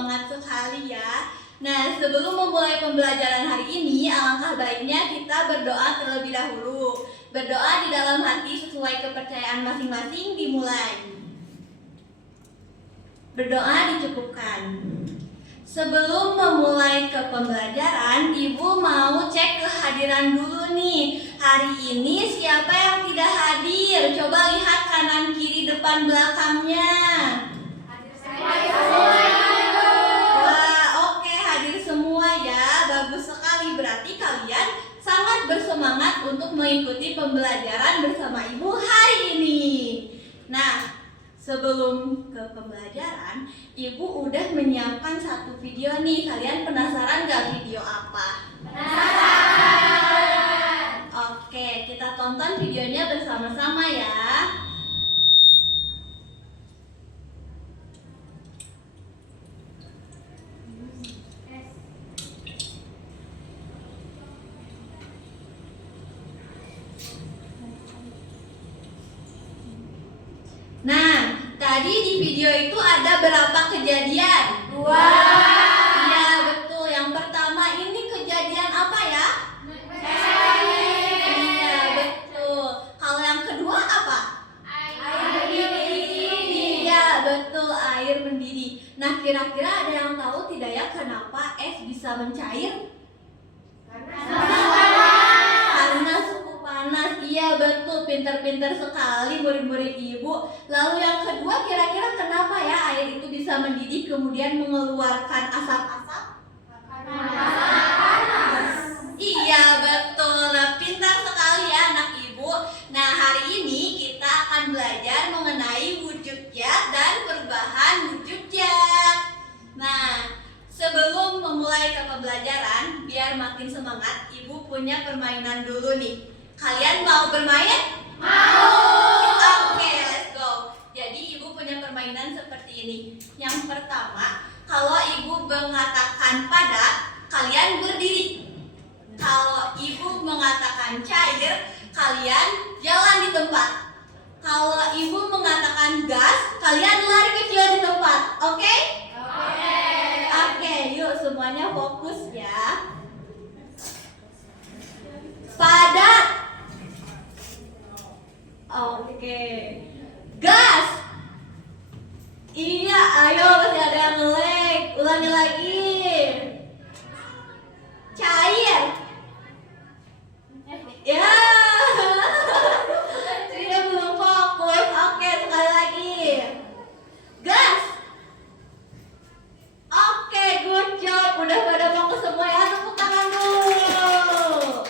semangat sekali ya. Nah, sebelum memulai pembelajaran hari ini, alangkah baiknya kita berdoa terlebih dahulu. Berdoa di dalam hati sesuai kepercayaan masing-masing dimulai. Berdoa dicukupkan. Sebelum memulai ke pembelajaran, Ibu mau cek kehadiran dulu nih. Hari ini siapa yang tidak hadir? Coba lihat kanan kiri depan belakangnya. Hadir semua. Wah, oke, hadir semua ya. Bagus sekali, berarti kalian sangat bersemangat untuk mengikuti pembelajaran bersama Ibu hari ini. Nah, sebelum ke pembelajaran, Ibu udah menyiapkan satu video nih. Kalian penasaran gak video apa? Penasaran. Oke, kita tonton videonya bersama-sama ya. Nah, tadi di video itu ada berapa kejadian? 2. Iya, betul. Yang pertama ini kejadian apa ya? Iya, betul. Kalau yang kedua apa? Iya, betul, air mendidih. Nah, kira-kira ada yang tahu tidak ya kenapa es bisa mencair? Karena suhu panas. Iya, betul, pintar-pintar sekali murid-murid Ibu. Lalu yang kedua, kira-kira kenapa ya air itu bisa mendidih kemudian mengeluarkan asap-asap? Iya, betul. Nah, pintar sekali ya anak Ibu. Nah, hari ini kita akan belajar mengenai wujud zat dan perubahan wujud zat. Nah, sebelum memulai ke pembelajaran, biar makin semangat, Ibu punya permainan dulu nih. Kalian mau bermain? Mau. Oke, let's go. Jadi Ibu punya permainan seperti ini. Yang pertama, kalau Ibu mengatakan padat, kalian berdiri. Kalau Ibu mengatakan cair, kalian jalan di tempat. Kalau Ibu mengatakan gas, kalian lari kecil di tempat. Oke? Oke, yuk semuanya fokus ya. Padat. Oke. Gas. Iya, ayo masih ada yang nge-lag. Ulangi lagi. Cair. Ya. Dia belum fokus. Oke, sekali lagi. Gas. Oke, good job. Udah pada fokus semua ya. Tepuk tangan dulu.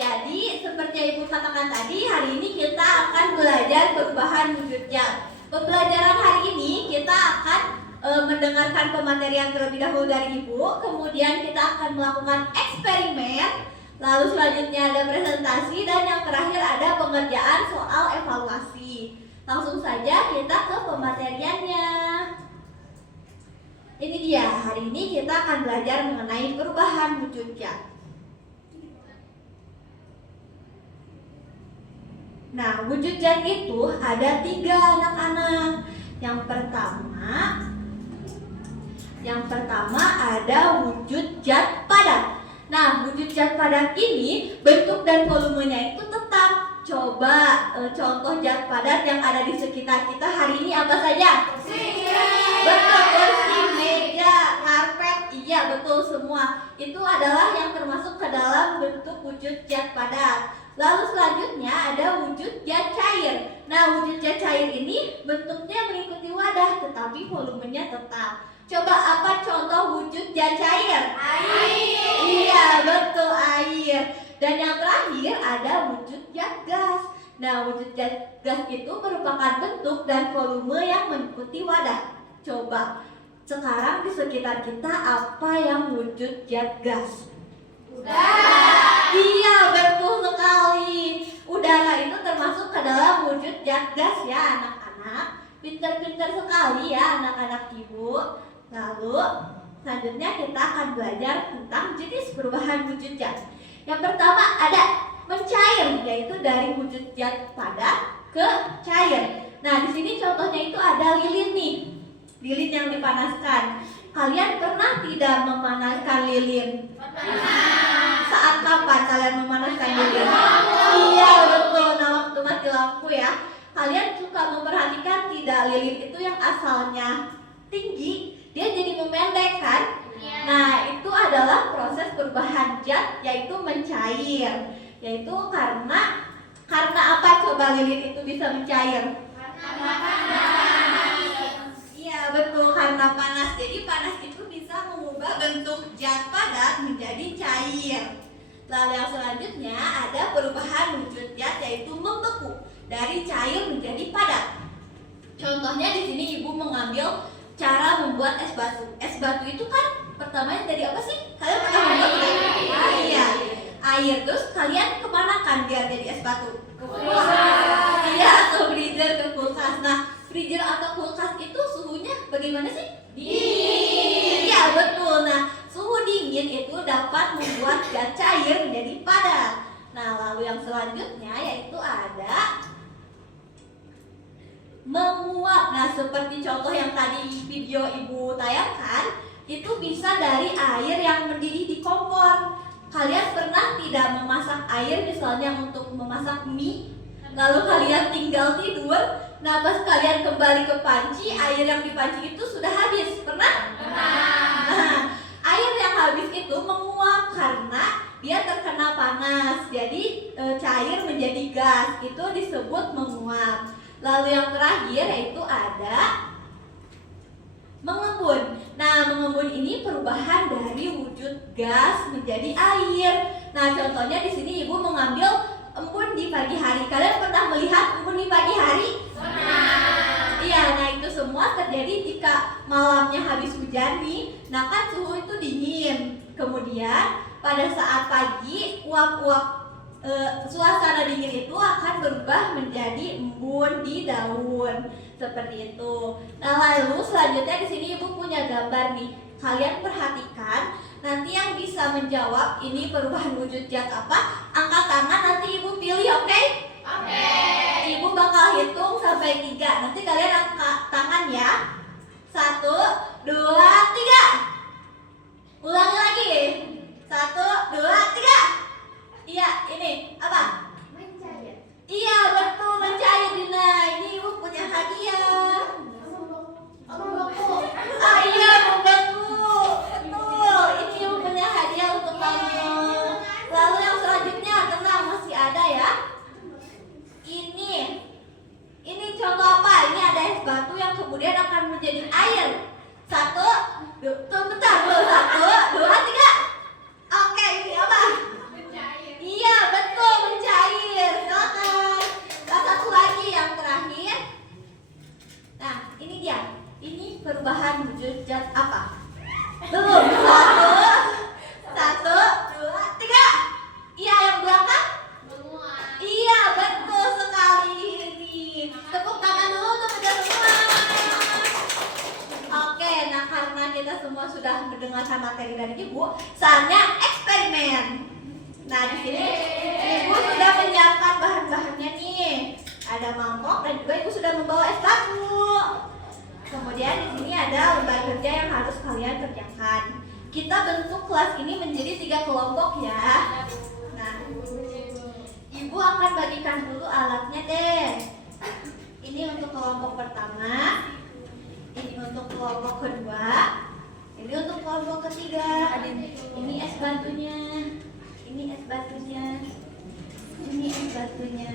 Jadi, seperti yang Ibu katakan tadi, hari ini kita akan belajar perubahan wujud zat. Pembelajaran hari ini kita akan mendengarkan pematerian terlebih dahulu dari Ibu, kemudian kita akan melakukan eksperimen, lalu selanjutnya ada presentasi, dan yang terakhir ada pengerjaan soal evaluasi. Langsung saja kita ke pemateriannya. Ini dia, hari ini kita akan belajar mengenai perubahan wujud zat. Nah, wujud zat itu ada 3 anak-anak. Yang pertama ada wujud zat padat. Nah, wujud zat padat ini bentuk dan volumenya itu tetap. Coba contoh zat padat yang ada di sekitar kita hari ini apa saja? Betul, kursi, meja, karpet. Iya, betul semua. Itu adalah yang termasuk ke dalam bentuk wujud zat padat. Lalu selanjutnya ada wujud zat cair. Nah, wujud zat cair ini bentuknya mengikuti wadah, tetapi volumenya tetap. Coba apa contoh wujud zat cair? Air. Iya, betul, air. Dan yang terakhir ada wujud zat gas. Nah, wujud zat gas itu merupakan bentuk dan volume yang mengikuti wadah. Coba, sekarang di sekitar kita apa yang wujud zat gas? Udara. Iya, betul sekali. Udara itu termasuk ke dalam wujud zat gas ya anak-anak. Pintar-pintar sekali ya anak-anak Ibu. Lalu selanjutnya kita akan belajar tentang jenis perubahan wujud zat. Yang pertama ada mencair, yaitu dari wujud zat padat ke cair. Nah, di sini contohnya itu ada lilin nih. Lilin yang dipanaskan. kalian pernah tidak memanaskan lilin? Saat kapan kalian memanaskan lilin? Iya betul, nah waktu mati lampu ya. Kalian suka memperhatikan tidak lilin itu yang asalnya tinggi, dia jadi memendek kan? Nah itu adalah proses perubahan zat, yaitu mencair. Yaitu karena apa coba lilin itu bisa mencair? Karena panas. Iya betul, karena panas. Jadi panas itu bisa mengubah bentuk zat padat menjadi cair. Lalu yang selanjutnya ada perubahan wujud zat, yaitu membeku dari cair menjadi padat. Contohnya di sini ibu mengambil cara membuat es batu. Es batu itu kan pertamanya dari apa sih? Kalian pernah membuat air. Air terus kalian kemanakan biar jadi es batu? Ke kulkas. Iya, ke freezer, ke kulkas. Nah, freezer atau kulkas itu suhunya bagaimana sih? Dingin. Iya betul. Nah, suhu dingin itu dapat membuat zat cair menjadi padat. Nah, lalu yang selanjutnya yaitu ada menguap. Nah, seperti contoh yang tadi video ibu tayangkan, itu bisa dari air yang mendidih di kompor. Kalian pernah tidak memasak air misalnya untuk memasak mie, lalu kalian tinggal tidur, nah pas kalian kembali ke panci, air yang di panci itu sudah habis. Pernah? Nah, air yang habis itu menguap karena dia terkena panas, jadi cair menjadi gas, itu disebut menguap. Lalu yang terakhir yaitu ada mengembun. Nah, mengembun ini perubahan dari wujud gas menjadi air. Nah, contohnya di sini ibu mengambil embun di pagi hari. Kalian pernah melihat embun di pagi hari? Pernah. Iya, nah itu semua terjadi jika malamnya habis hujan nih. Nah, kan suhu itu dingin. Kemudian pada saat pagi uap-uap suasana dingin itu akan berubah menjadi embun di daun seperti itu. Nah, lalu selanjutnya di sini ibu punya gambar nih. Kalian perhatikan, nanti yang bisa menjawab ini perubahan wujud zat apa, angkat tangan, nanti ibu pilih, oke? Oke. Ibu bakal hitung sampai 3. Nanti kalian angkat tangan ya. 1, 2, 3. Ulangi lagi. 1, 2, 3. Iya, ini apa? Mencair. Iya, betul, mencair. Dina, ini ibu punya hadiah. Ah iya, membeku. Betul, ini ibu punya hadiah untuk kamu. Lalu yang selanjutnya, tenang, masih ada ya. Ini contoh apa? Ini ada es batu yang kemudian akan menjadi air. 1, 2, bentar, 1, 2, 3. Oke, ini apa? Iya betul, mencair. Silakan. Nah, satu lagi yang terakhir. Nah ini dia. Ini perubahan wujud zat apa? Belum. 1, 2, 3. Iya yang belakang? Menguap. Iya betul sekali ini. Tepuk tangan dulu untuk kita semua. Oke, nah karena kita semua sudah mendengarkan materi dari ibu, saatnya eksperimen. Nah, di sini ibu sudah menyiapkan bahan-bahannya nih. Ada mangkok dan juga ibu sudah membawa es batu. Kemudian di sini ada lembar kerja yang harus kalian kerjakan. Kita bentuk kelas ini menjadi 3 kelompok ya. Nah, ibu akan bagikan dulu alatnya deh. Ini untuk kelompok pertama, ini untuk kelompok kedua, ini untuk kelompok ketiga. Ini es batunya. Ini es batunya. Ini es batunya.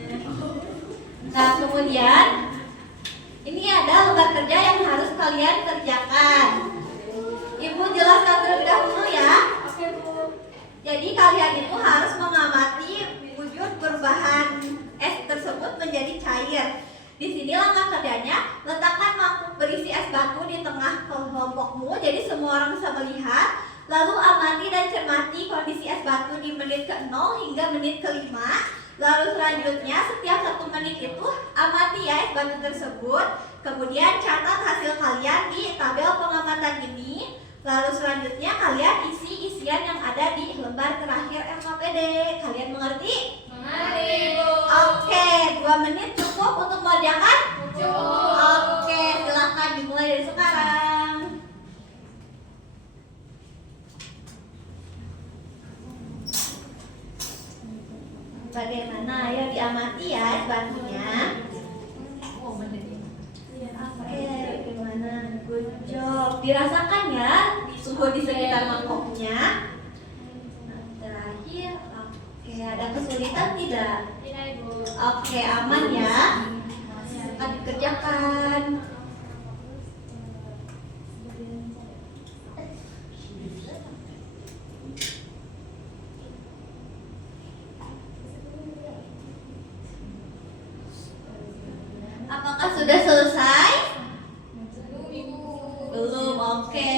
Nah, kemudian ini ada lembar kerja yang harus kalian kerjakan. Ibu jelaskan terlebih dahulu ya. Oke, Bu. Jadi kalian itu harus mengamati wujud perubahan es tersebut menjadi cair. Di sini langkah kerjanya, letakkan mangkuk berisi es batu di tengah kelompokmu, jadi semua orang bisa melihat. Lalu amati dan cermati kondisi es batu di menit ke-0 hingga menit ke-5. Lalu selanjutnya setiap 1 menit itu amati ya es batu tersebut. Kemudian catat hasil kalian di tabel pengamatan ini. Lalu selanjutnya kalian isi isian yang ada di lembar terakhir LKPD. Kalian mengerti? Mengerti, Bu. Oke, 2 menit cukup untuk mengerjakan? Cukup. Oke, silakan dimulai dari sekarang. Bagaimana? Ayo diamati ya batunya. Oke, bagaimana? Good job. Dirasakan ya suhu di sekitar mangkoknya. Nah, terakhir, oke, ada kesulitan tidak? Tidak, Ibu. Oke, aman ya. Akan dikerjakan. Apakah sudah selesai? Belum, Ibu. Belum, oke.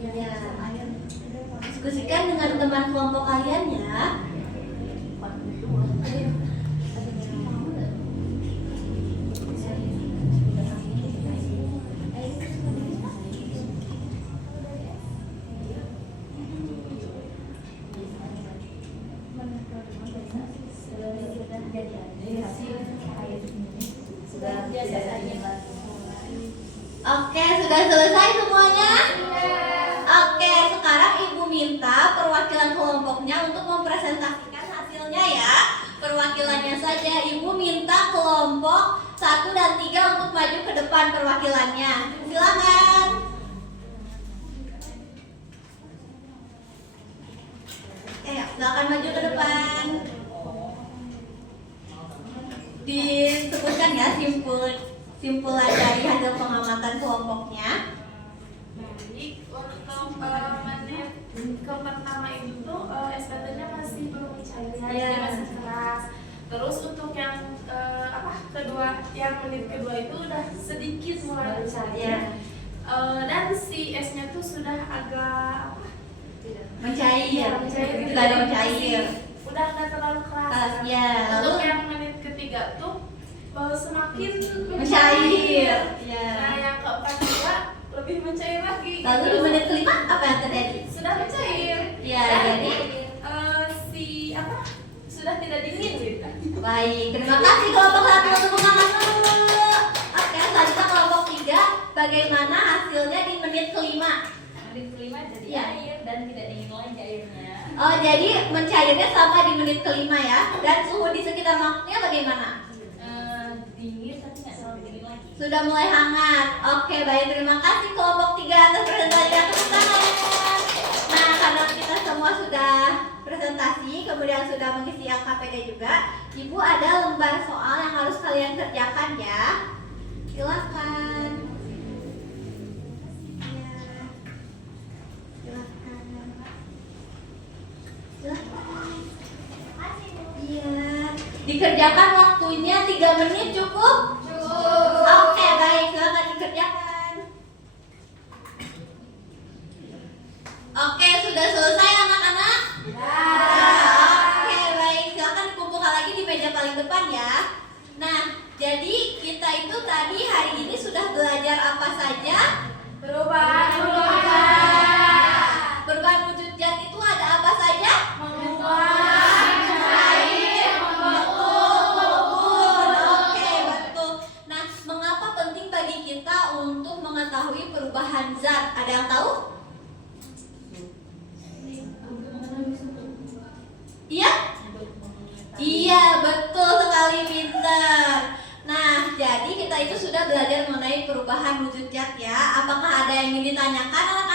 Iya. Diskusikan dengan teman kelompok kalian ya. Oke, sudah selesai semuanya? Oke, sekarang Ibu minta perwakilan kelompoknya untuk mempresentasikan hasilnya ya. Perwakilannya saja, Ibu minta kelompok 1 dan 3 untuk maju ke depan perwakilannya. Silakan. Silakan maju ke depan. Disebutkan ya simpulan dari hasil pengamatan kelompoknya. Baik, untuk menit ke pertama itu tuh SPT-nya masih belum cair, Iya. masih keras. Terus untuk yang kedua, yang menit kedua itu udah sedikit mulai bercair. Iya. Dan si S-nya tuh sudah agak Mencair. mencair. Sudah ada mencair. Udah nggak terlalu keras. Ya, Untuk lalu yang menit ketiga tuh semakin mencair. Ya. Nah, yang keempat juga lebih mencair lagi. Lalu di menit kelima apa yang terjadi? Sudah mencair. Ya, Dan, jadi sudah tidak dingin gitu. baik. Terima kasih kelompok 1 untuk tangan dulu. Oke, selanjutnya kelompok 3. Bagaimana hasilnya di menit kelima? Menit kelima jadi Iya. air dan tidak dingin lagi airnya. Oh, jadi mencairnya sampai di menit kelima ya. Dan suhu di sekitar mangkoknya bagaimana? Dingin tapi nggak terlalu dingin lagi. Sudah mulai hangat. Oke, baik. Terima kasih kelompok 3 atas presentasi yang tepuk tangan. Nah, karena kita semua sudah presentasi, kemudian sudah mengisi LKPD juga, Ibu ada lembar soal yang harus kalian kerjakan ya. Silakan. Ya. Silakan. Silakan. Iya. Dikerjakan waktunya 3 menit cukup? Oke, baik, silakan dikerjakan. Oke, sudah selesai anak-anak? Oke, baik, silakan dikumpulkan lagi di meja paling depan ya. Nah, jadi kita itu tadi hari ini sudah belajar apa saja? Perubahan wujud zat itu ada apa saja? Oke, betul. Nah, mengapa penting bagi kita untuk mengetahui perubahan zat? Ada yang tahu? Iya? Iya, betul sekali, pintar. Nah, jadi kita itu sudah belajar mengenai perubahan wujud zat ya. Apakah ada yang ingin ditanyakan anak-anak?